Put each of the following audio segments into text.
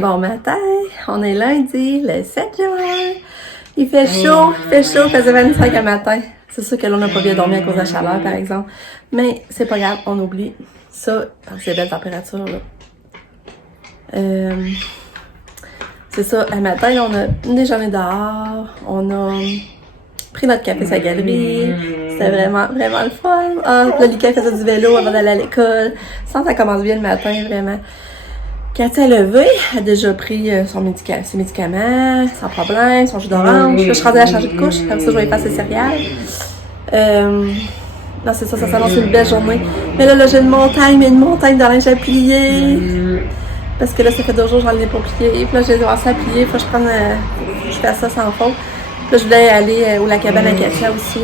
Bon matin, on est lundi, le 7 juin. Il fait chaud, il faisait 25 à matin. C'est sûr que là, on n'a pas bien dormi à cause de la chaleur, par exemple. Mais c'est pas grave, on oublie ça par ces belles températures, là. C'est ça, un matin, là, on a déjeuné dehors, on a pris notre café à la galerie. C'était vraiment le fun. Ah, là, Lucas faisait du vélo avant d'aller à l'école. Ça commence bien le matin, vraiment. Katia est levée, elle a déjà pris ses médicaments, sans problème, son jus d'orange. Là, je suis rendue à la changer de couche, comme ça je vais faire ses céréales. Non, c'est ça s'annonce une belle journée. Mais là, j'ai une montagne de linge à plier. Parce que là, ça fait 2 jours que j'en ai pas plié. Puis là, j'ai commencé à plier, faut que je fais ça sans faute. Puis là, je voulais aller à la cabane à Katia aussi,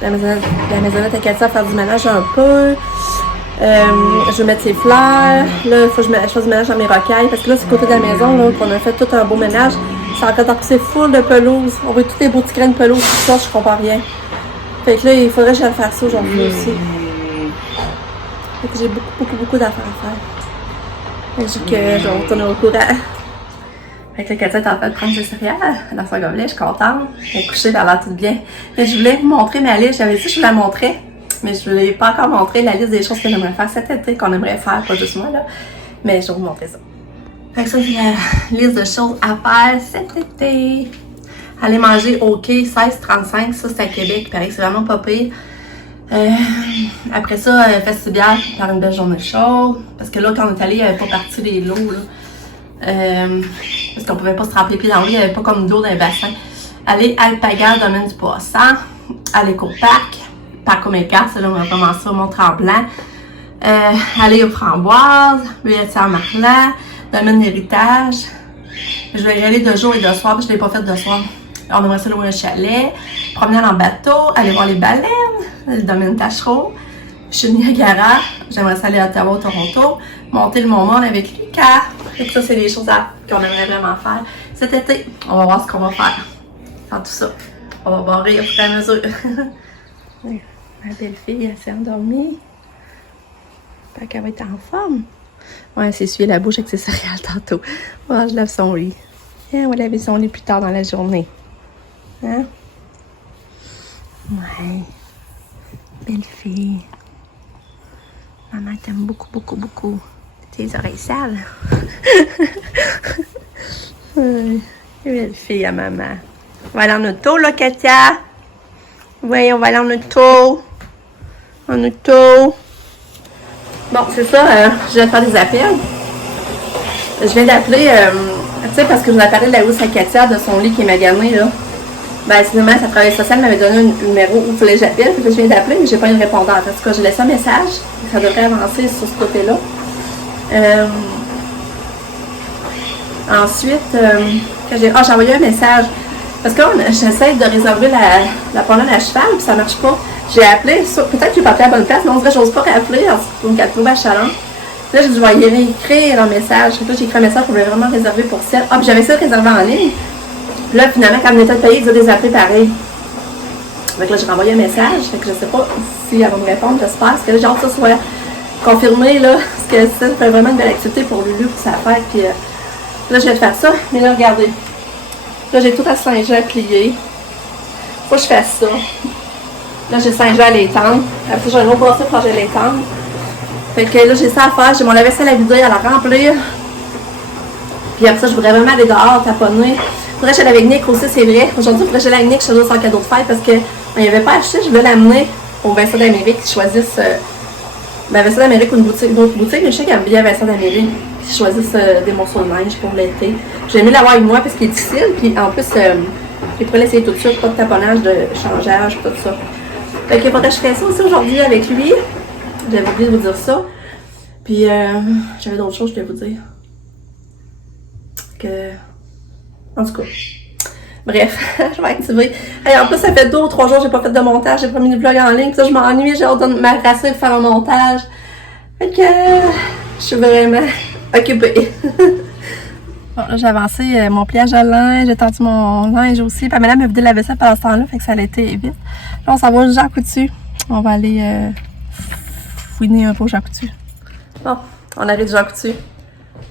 la maisonnette à Katia, faire du ménage un peu. Je vais mettre ses fleurs. Là, il faut que je fasse du ménage dans mes rocailles. Parce que là, c'est côté de la maison, là, qu'on a fait tout un beau ménage. C'est encore poussé full de pelouse. On voit tous les beaux petits grains de pelouse qui sortent, je comprends rien. Fait que là, il faudrait que j'aille faire ça aujourd'hui aussi. Fait que j'ai beaucoup d'affaires à faire. Fait que je vais retourner au courant. Fait que la Katia est en train de prendre ses céréales dans son gobelet, je suis contente. Elle est couchée, elle a l'air toute bien. Mais je voulais vous montrer ma liste. J'avais dit que je vous la montrais. Mais je ne vous l'ai pas encore montré, la liste des choses que j'aimerais faire cet été, qu'on aimerait faire, pas juste moi, là. Mais je vais vous montrer ça. Fait que ça, c'est la liste de choses à faire cet été. Aller manger au quai 1635, ça c'est à Québec, il paraît que c'est vraiment pas pire. Après ça, Festival, faire une belle journée chaude. Parce que là, quand on est allé, il n'y avait pas parti les lots, là. Parce qu'on pouvait pas se remplir les pieds dans l'eau, il n'y avait pas comme d'eau dans les bassins. Aller à Alpaga, domaine du Poisson. À l'éco-parc. Parc Omega, c'est là où on va commencer au Mont-Tremblant. Aller aux Framboises, Saint Marlan, domaine d'héritage. Je vais y aller de jour et de soir, parce que je ne l'ai pas fait de soir. On aimerait ça louer un chalet, promener en bateau, aller voir les baleines, le domaine Tachereau. Je suis Niagara, j'aimerais ça aller à Ottawa, Toronto, monter le Mont-Mont avec Lucas. Et ça, c'est des choses qu'on aimerait vraiment faire cet été. On va voir ce qu'on va faire dans tout ça. On va barrer au fur et à mesure. Ma belle-fille, elle s'est endormie. J'espère qu'elle va être en forme. Ouais, elle s'est essuyé la bouche avec ses céréales tantôt. Oh, je lave son lit. Et on va laver son lit plus tard dans la journée. Hein? Ouais. Belle-fille. Maman t'aime beaucoup. Tes oreilles sales. Ouais. Belle-fille à maman. On va aller en auto, là, Katia? Oui, on va aller en auto. En auto. Bon, c'est ça, je viens de faire des appels. Je viens d'appeler, tu sais, parce que je vous ai parlé de la housse à Katia, de son lit qui est magané, là. Ben, sinon, sa travailleuse sociale m'avait donné un numéro où il fallait que j'appelle, puis je viens d'appeler, mais j'ai pas eu de répondant. En tout cas, j'ai laissé un message, ça devrait avancer sur ce côté-là. Ensuite, j'ai envoyé un message. Parce que j'essaie de réserver la promenade à cheval, puis ça marche pas. J'ai appelé, peut-être que j'ai pas appelé à la bonne place, mais on dirait que j'ose pas rappeler pour me trouver à Chalon. Là, j'ai dû écrire un message. Là, j'ai écrit un message pour vraiment réserver pour celle. Ah, puis j'avais ça réservé en ligne. Puis là, finalement, quand on était payé, ils ont des appels pareils. Donc là, j'ai renvoyé un message. Fait que je sais pas si elle va me répondre, j'espère. Parce que là, j'ai hâte que ça soit confirmé, là. Parce que ça fait vraiment une belle activité pour Lulu, pour sa fête. Puis là, je vais faire ça. Mais là, regardez. Là, j'ai tout à Saint-Jean plié. Faut que je fasse ça. Là, j'ai Saint-Jean à l'étendre. Après, j'ai un autre bracelet pour que je l'étendre. Fait que là, j'ai ça à faire. J'ai mon lave-vaisselle à vider, à la remplir. Puis après ça, je voudrais vraiment aller dehors, taponner. Faudrait que j'aille avec Nick aussi, c'est vrai. Aujourd'hui, il faudrait que j'aille avec Nick, je faisais son cadeau de fête parce qu'on n'y avait pas acheté. Je voulais l'amener au Vincent d'Amérique, qu'ils choisissent Vincent d'Amérique ou une autre boutique. Mais je sais qu'il y a bien Vincent d'Amérique, qu'ils choisissent des morceaux de neige pour l'été. J'ai aimé l'avoir avec moi parce qu'il est difficile. Puis en plus, il pourrait l'essayer tout de suite, pas de taponnage, de changeage, tout ça. Fait qu'il faudrait que je fasse ça aussi aujourd'hui avec lui. J'avais oublié de vous dire ça. Puis j'avais d'autres choses que je voulais vous dire. En tout cas. Bref, je vais activer. Hey, en plus, ça fait 2 ou 3 jours que j'ai pas fait de montage. J'ai pas mis de vlog en ligne. Puis ça, je m'ennuie. J'ai hâte de m'arrasser de faire un montage. Fait que je suis vraiment occupée. Bon, là, j'ai avancé mon pliage à linge. J'ai tendu mon linge aussi. Puis madame m'a vidé la vaisselle pendant ce temps-là. Fait que ça a été vite. Là, on s'en va au Jean Coutu. On va aller fouiner un peu au Jean Coutu. Bon, on arrive du Jean Coutu.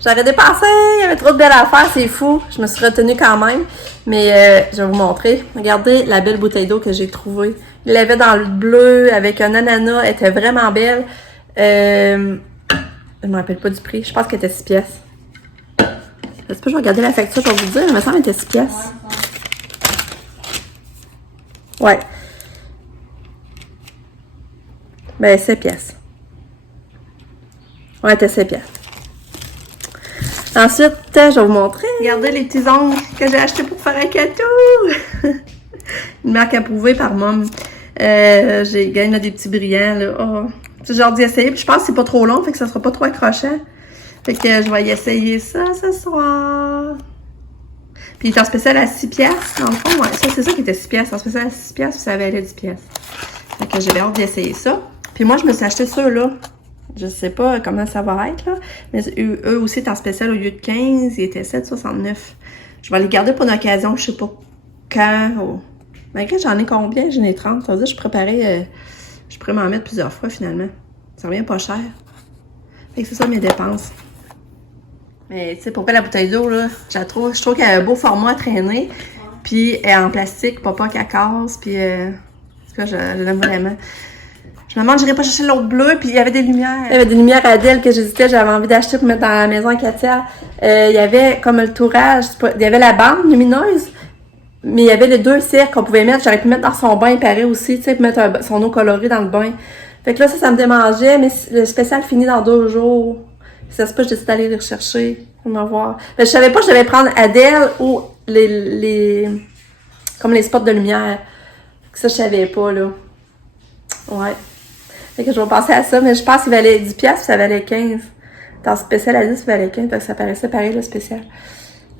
J'aurais dépensé, il y avait trop de belles affaires, c'est fou. Je me suis retenue quand même. Mais je vais vous montrer. Regardez la belle bouteille d'eau que j'ai trouvée. Il l'avait dans le bleu avec un ananas. Elle était vraiment belle. Je me rappelle pas du prix. Je pense qu'elle était 6 pièces. Je sais pas, je vais regarder la facture, je vais vous dire. Il me semble qu'elle était 6 pièces. Ouais. Ben, 7 pièces. Ouais, elle était 7 pièces. Ensuite, je vais vous montrer. Regardez les petits ongles que j'ai achetés pour faire un cadeau. Une marque approuvée par Mom. J'ai gagné des petits brillants, là. Oh. J'ai genre d'y essayer. Puis je pense que c'est pas trop long, fait que ça sera pas trop accrochant. Fait que je vais y essayer ça ce soir. Puis il est en spécial à 6 pièces. Dans le fond, ouais, ça, c'est ça qui était 6 pièces. En spécial à 6 pièces, ça valait 10 pièces. Fait que j'avais hâte d'essayer ça. Puis moi, je me suis acheté ceux-là. Je sais pas comment ça va être, là. Mais eux aussi, étaient en spécial au lieu de 15, ils étaient 7,69. Je vais les garder pour une occasion, je sais pas quand. Oh. Malgré j'en ai combien? J'en ai 30. Ça veut dire que je pourrais m'en mettre plusieurs fois, finalement. Ça revient pas cher. Fait que c'est ça mes dépenses. Mais tu sais, pour la bouteille d'eau, là, je trouve qu'elle a un beau format à traîner. Puis elle est en plastique, pas qu'elle casse. Puis, en tout cas, je l'aime vraiment. Je me demande, j'irais pas chercher l'autre bleu, puis il y avait des lumières. Il y avait des lumières Adèle que j'hésitais, j'avais envie d'acheter pour mettre dans la maison à Katia. Il y avait comme le tourage, il y avait la bande lumineuse, mais il y avait les 2 cercles qu'on pouvait mettre. J'aurais pu mettre dans son bain pareil aussi, tu sais, pour mettre son eau colorée dans le bain. Fait que là, ça me démangeait, mais le spécial finit dans 2 jours. Ça se peut, je décide d'aller les rechercher pour me voir. Mais je savais pas que je devais prendre Adèle ou comme les spots de lumière. Ça, je savais pas, là. Ouais. Fait que je vais passer à ça, mais je pense qu'il valait 10 pièces puis ça valait 15. Dans le spécial à 10, ça valait 15, fait que ça paraissait pareil, le spécial.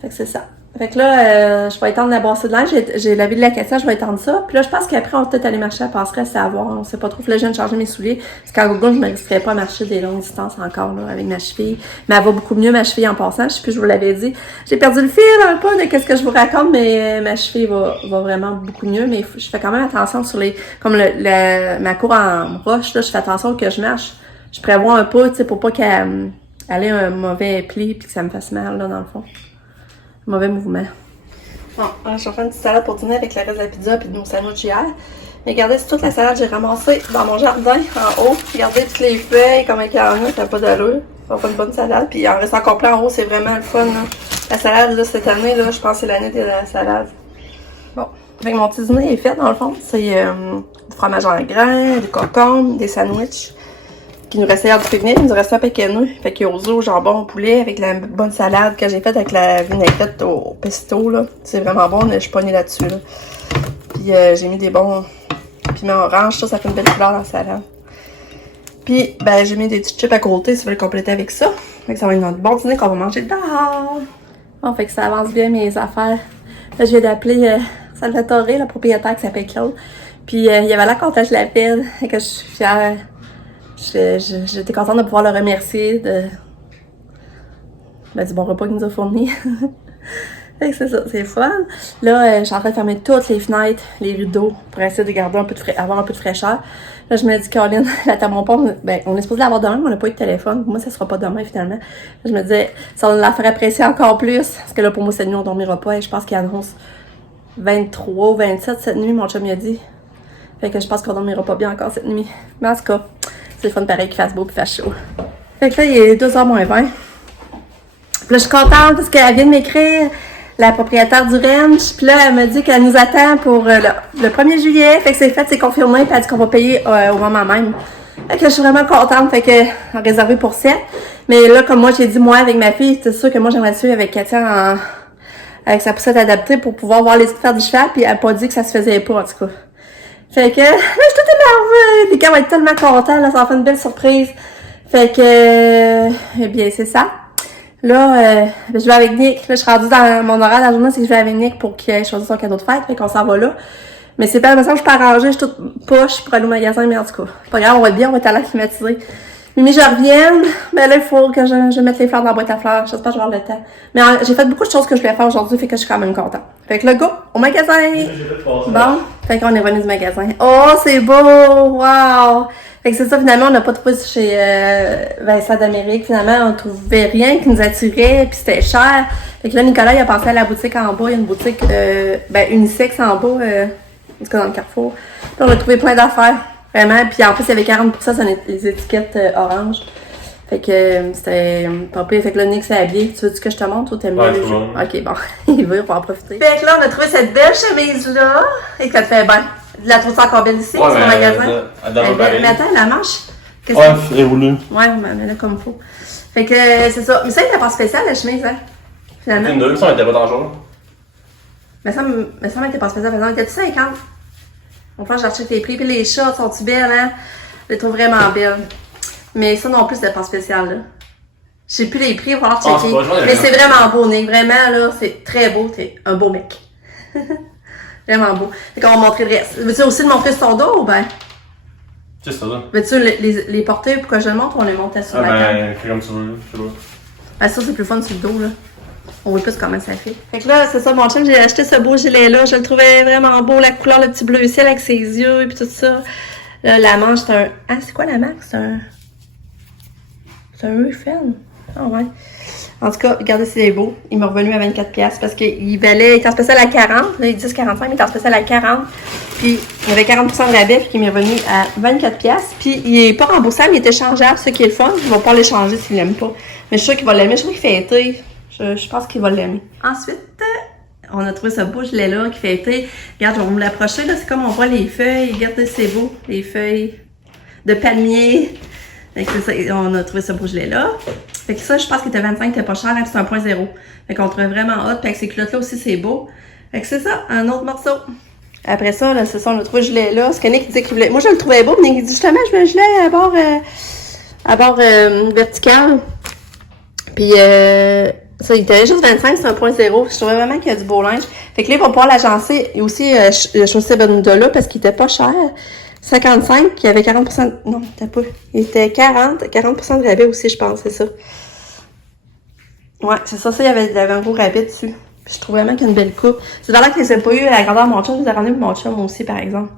Fait que c'est ça. Fait que là, je vais étendre la brassée de linge. J'ai lavé de la Katia, je vais étendre ça. Puis là, je pense qu'après, on va peut-être aller marcher à Passerelle, c'est à voir. On sait pas trop. Puis là, je viens de changer mes souliers. Parce qu'à Google, je ne me risquerais pas à marcher des longues distances encore, là, avec ma cheville. Mais elle va beaucoup mieux, ma cheville, en passant. Je sais plus, je vous l'avais dit. J'ai perdu le fil un peu de qu'est-ce que je vous raconte, mais ma cheville va vraiment beaucoup mieux. Mais je fais quand même attention sur comme ma cour en roche, là, je fais attention que je marche. Je prévois un peu, tu sais, pour pas qu'elle ait un mauvais pli puis que ça me fasse mal, là, dans le fond. Un mauvais mouvement. Bon, je vais faire une petite salade pour dîner avec le reste de la pizza et de nos sandwichs hier. Mais regardez, c'est toute la salade que j'ai ramassée dans mon jardin en haut. Regardez toutes les feuilles, comme il y en a, ça n'a pas d'allure. Ça va faire une bonne salade. Puis il en reste encore plein en haut, c'est vraiment le fun. Là. La salade, là, cette année, là, je pense que c'est l'année de la salade. Bon, avec mon petit dîner est fait, dans le fond. C'est du fromage en grains, des concombres, des sandwichs. Qui nous restait hier du pique-nique, il nous restait un pékineux. Fait qu'il y a aux œufs, jambon, au poulet, avec la bonne salade que j'ai faite avec la vinaigrette au pesto, là. C'est vraiment bon, je suis pognée là-dessus, là. Puis j'ai mis des bons piments orange, ça fait une belle couleur dans la salade. Puis, ben, j'ai mis des petites chips à côté, si vous voulez compléter avec ça. Fait que ça va être notre bon dîner qu'on va manger dehors. Bon, fait que ça avance bien mes affaires. Là, je viens d'appeler Salvatore, le propriétaire qui s'appelle Claude. Puis, il y avait là quand je l'appelle, et que je suis fière. J'étais contente de pouvoir le remercier du bon repas qu'il nous a fourni. Fait que c'est ça, c'est fun. Là, je suis en train de fermer toutes les fenêtres, les rideaux, pour essayer de garder avoir un peu de fraîcheur. Là, je me dis, Caroline, la thermopompe, ben, on est supposé l'avoir demain, mais on n'a pas eu de téléphone. Pour moi, ça sera pas demain, finalement. Là, je me disais, ça va la faire apprécier encore plus. Parce que là, pour moi, cette nuit, on dormira pas. Et je pense qu'il annonce 23 ou 27 cette nuit, mon chum m'a dit. Fait que je pense qu'on dormira pas bien encore cette nuit. Mais en tout cas, c'est le fun pareil qu'il fasse beau et qu'il fasse chaud. Fait que là, il est 2h moins 20. Puis là, je suis contente parce qu'elle vient de m'écrire, la propriétaire du ranch. Puis là, elle me dit qu'elle nous attend pour le 1er juillet. Fait que c'est fait, c'est confirmé. Puis elle dit qu'on va payer au moment même. Fait que je suis vraiment contente. Fait que, réservé pour 7. Mais là, comme moi, j'ai dit, moi, avec ma fille, c'est sûr que moi, j'aimerais suivre avec Katia avec sa poussette adaptée pour pouvoir voir les faire du cheval. Puis elle n'a pas dit que ça se faisait pas, en tout cas. Fait que, là, je suis toute énervée. Les gars vont être tellement contents, là, ça va faire une belle surprise. Fait que, eh bien, c'est ça. Là, je vais avec Nick. Là, je suis rendue dans mon horaire de la journée, c'est que je vais avec Nick pour qu'il ait choisi son cadeau de fête. Fait qu'on s'en va là. Mais c'est pas, il me semble que je peux arranger, je suis toute poche pour aller au magasin, mais en tout cas, pas grave, on va être bien, on va être à l'air climatisé. Mais je revienne, mais là, il faut que je mette les fleurs dans la boîte à fleurs. J'espère que je vais avoir le temps. Mais j'ai fait beaucoup de choses que je voulais faire aujourd'hui, fait que je suis quand même contente. Fait que là, go, au magasin! Bon. Fait qu'on est revenu du magasin. Oh, c'est beau! Wow! Fait que c'est ça, finalement, on n'a pas trouvé chez Vincent d'Amérique. Finalement, on trouvait rien qui nous attirait, puis c'était cher. Fait que là, Nicolas, il a passé à la boutique en bas. Il y a une boutique unisexe en bas, en tout cas dans le Carrefour. Puis on a trouvé plein d'affaires, vraiment. Puis en plus, il y avait 40% sur les étiquettes orange. Fait que c'était pas pire. Fait que là, Nick s'est habillé. Tu veux que je te montre ou t'aimes bien les jeux? Ok, bon. Il veut, pour en profiter. Fait que là, on a trouvé cette belle chemise-là. Et que ça te fait bien. La trouves encore belle ici, ouais, sur le magasin? Mais attends, la manche. Ouais, elle est roulée. Ouais, mais là, comme il faut. Fait que c'est ça. Mais ça, il était pas spécial, la chemise, hein? Finalement. Une deux, ça, on était pas dans le jour. Mais ça m'était pas spécial. Il était 50. On va chercher tes prix. Puis les shorts sont-tu belles, hein? Je les trouve vraiment belles. Mais ça non plus, c'était pas spécial, là. Je sais plus les prix, il va falloir checker. Mais c'est vraiment beau, Nick. Vraiment, là, c'est très beau. T'es un beau mec. Vraiment beau. Fait qu'on va montrer le reste. Veux-tu aussi le montrer sur ton dos ou ben? C'est ça, là. Veux-tu les porter pour que je le montre ou on les monte sur la table? Fais comme tu veux, je sais pas. Ben ça, c'est plus fun sur le dos, là. On voit plus comment ça fait. Fait que là, c'est ça, mon chum, j'ai acheté ce beau gilet-là. Je le trouvais vraiment beau, la couleur, le petit bleu ciel avec ses yeux et puis tout ça. Là, la manche, c'est un... Ah, c'est quoi la marque? C'est un Eiffel. Ah ouais. En tout cas, regardez s'il est beau. Il m'est revenu à 24$ parce qu'il était en spécial à 40. Là, ils disent 45, mais il était en spécial à 40. Puis, il y avait 40% de rabais, puis il m'est revenu à 24$. Puis, il est pas remboursable, il est échangeable, ce qui est le fun. Ils vont pas l'échanger s'il l'aime pas. Mais je suis sûre qu'il va l'aimer. Je suis sûre qu'il fait été. Je pense qu'il va l'aimer. Ensuite, on a trouvé ce beau gilet-là qui fait été. Regarde, on va me l'approcher. Là, c'est comme on voit les feuilles. Regardez, c'est beau. Les feuilles de palmier. Fait que c'est ça, on a trouvé ce beau gilet-là. Fait que ça, je pense qu'il était 25, c'était pas cher, hein, c'est 1.0. Fait qu'on trouvait vraiment hot. Puis avec ces culottes-là aussi, c'est beau. Fait que c'est ça, un autre morceau. Après ça, là, c'est ça, on a trouvé ce gilet-là. Ce que Nick disait qu'il voulait. Moi, je le trouvais beau, mais Nick dit justement, je veux un gilet à bord vertical. Puis ça, il était juste 25, c'est 1.0. Je trouvais vraiment qu'il y a du beau linge. Fait que là, il va pouvoir l'agencer. Et aussi, choisir Bermuda-là parce qu'il était pas cher. 55, il y avait 40%... Non, t'as pas. Il était 40% de rabais aussi, je pense, c'est ça. Ouais, c'est ça. Ça, il y avait un gros rabais dessus. Puis je trouve vraiment qu'il y a une belle coupe. C'est dans là que je les ai pas eu à la grandeur de mon chum. Je les ai ramenés pour mon chum aussi, par exemple.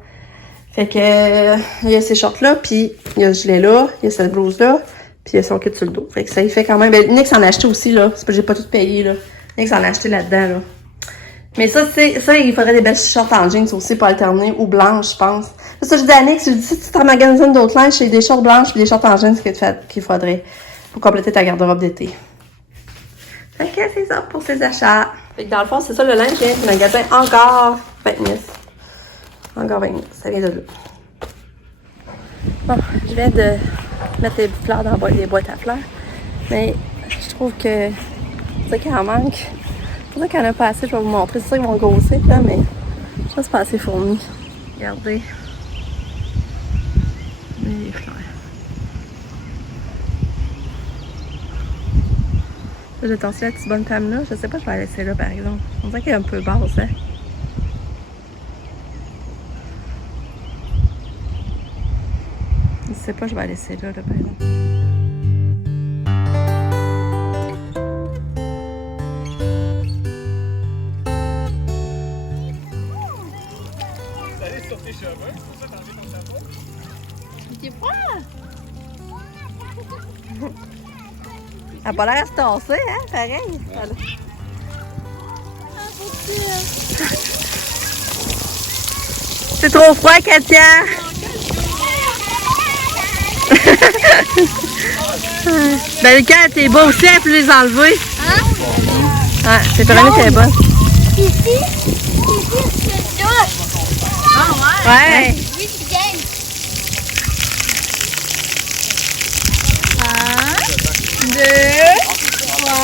Fait que, il y a ces shorts-là, puis il y a ce gilet-là, il y a cette blouse-là, puis il y a son kit sur le dos. Fait que ça, il fait quand même... Ben, Nick s'en a acheté aussi, là. C'est pas que j'ai pas tout payé, là. Nick s'en a acheté là-dedans, là. Mais ça, il faudrait des belles shorts en jeans aussi pour alterner, ou blanches, je pense. C'est ça, je dis à Nick, si tu te magasines d'autres linges, c'est des shorts blanches et des shorts en jeans qu'il faudrait pour compléter ta garde-robe d'été. Fait que c'est ça pour ces achats. Fait que dans le fond, c'est ça le linge qui vient du magasin encore 29. Encore 29, ça vient de là. Bon, je viens de mettre les fleurs dans les boîtes à fleurs. Mais je trouve que c'est ça qui en manque. C'est pour ça qu'il n'y en a pas assez, je vais vous montrer. C'est ça qu'ils vont grosser, là, mais je pense pas assez fourni. Regardez. Les fleurs. Là, j'ai tenté la petite bonne femme là. Je sais pas, je vais la laisser là, par exemple. On dirait qu'elle est un peu basse, hein. Je sais pas, je vais la laisser là, par exemple. Sur tes cheveux, c'est pour ça que t'as enlevé ton chapeau? T'es froid! Elle a pas l'air à se tasser, hein, pareil. C'est trop froid, Katia! Ben, le camp était beau aussi, elle peut les enlever. Hein? Ouais, c'est vraiment qu'elle est bonne. Ici, c'est douche. Ah ouais? Ouais! Oui, c'est game. 1, 2, 3.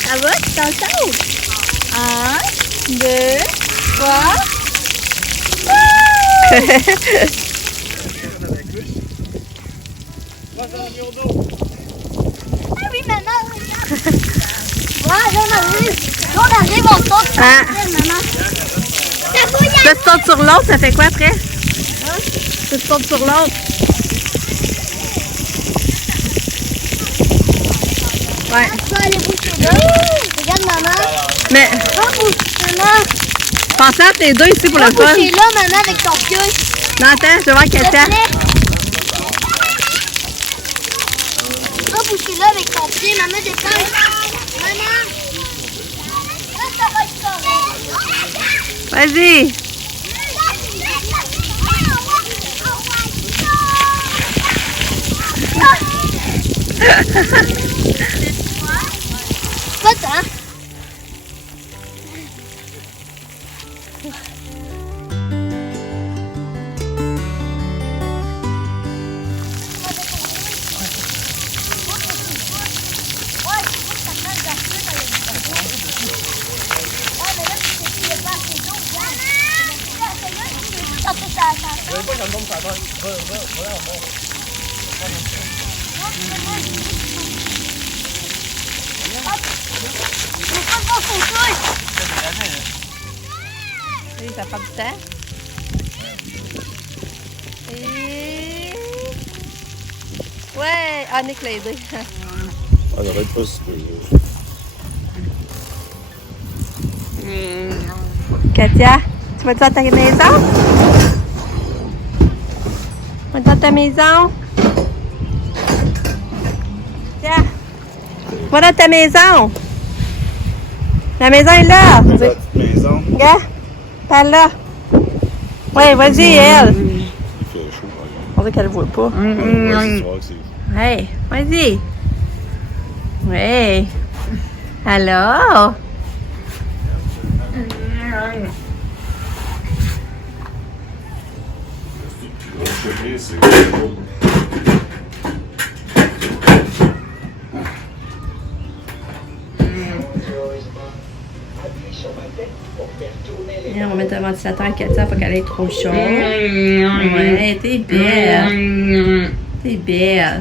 Ça va? Tu t'en sors? 1, 2, 3. Ah oui, maman, regarde. Ouais, là, on arrive, on saute sur Ah. maman. Là, tu sautes sur l'autre, ça fait quoi après? Hein? Tu sautes sur l'autre. Ouais. Tu vas aller boucher là. Regarde, maman. Mais, Va bouger, maman. pensez à tes deux ici pour Va le fun. bouger là, maman, avec ton pied. Non, attends, je vais voir S'il te Katia. plaît. Va bouger là avec ton pied, maman, descends. Maman. Là, ça va être correct. Vas-y. Pas tant. Oui, ça prend du temps. Et... Ouais, Annick l'a aidé. Ah, j'aurais pas si Katia, tu vas-tu dans ta maison? Tu vas dans ta maison? Tiens, va dans ta maison. La maison est là. la petite maison. Regarde, t'es là. Ouais, vas-y, elle. Il fait chaud, par exemple. On dirait qu'elle voit pas. Vas-y, tu vois que c'est. Hey, vas-y. Ouais. Allô? On va mettre un ventilateur à Katia pour qu'elle ait trop chaud. Ouais, t'es belle. T'es belle.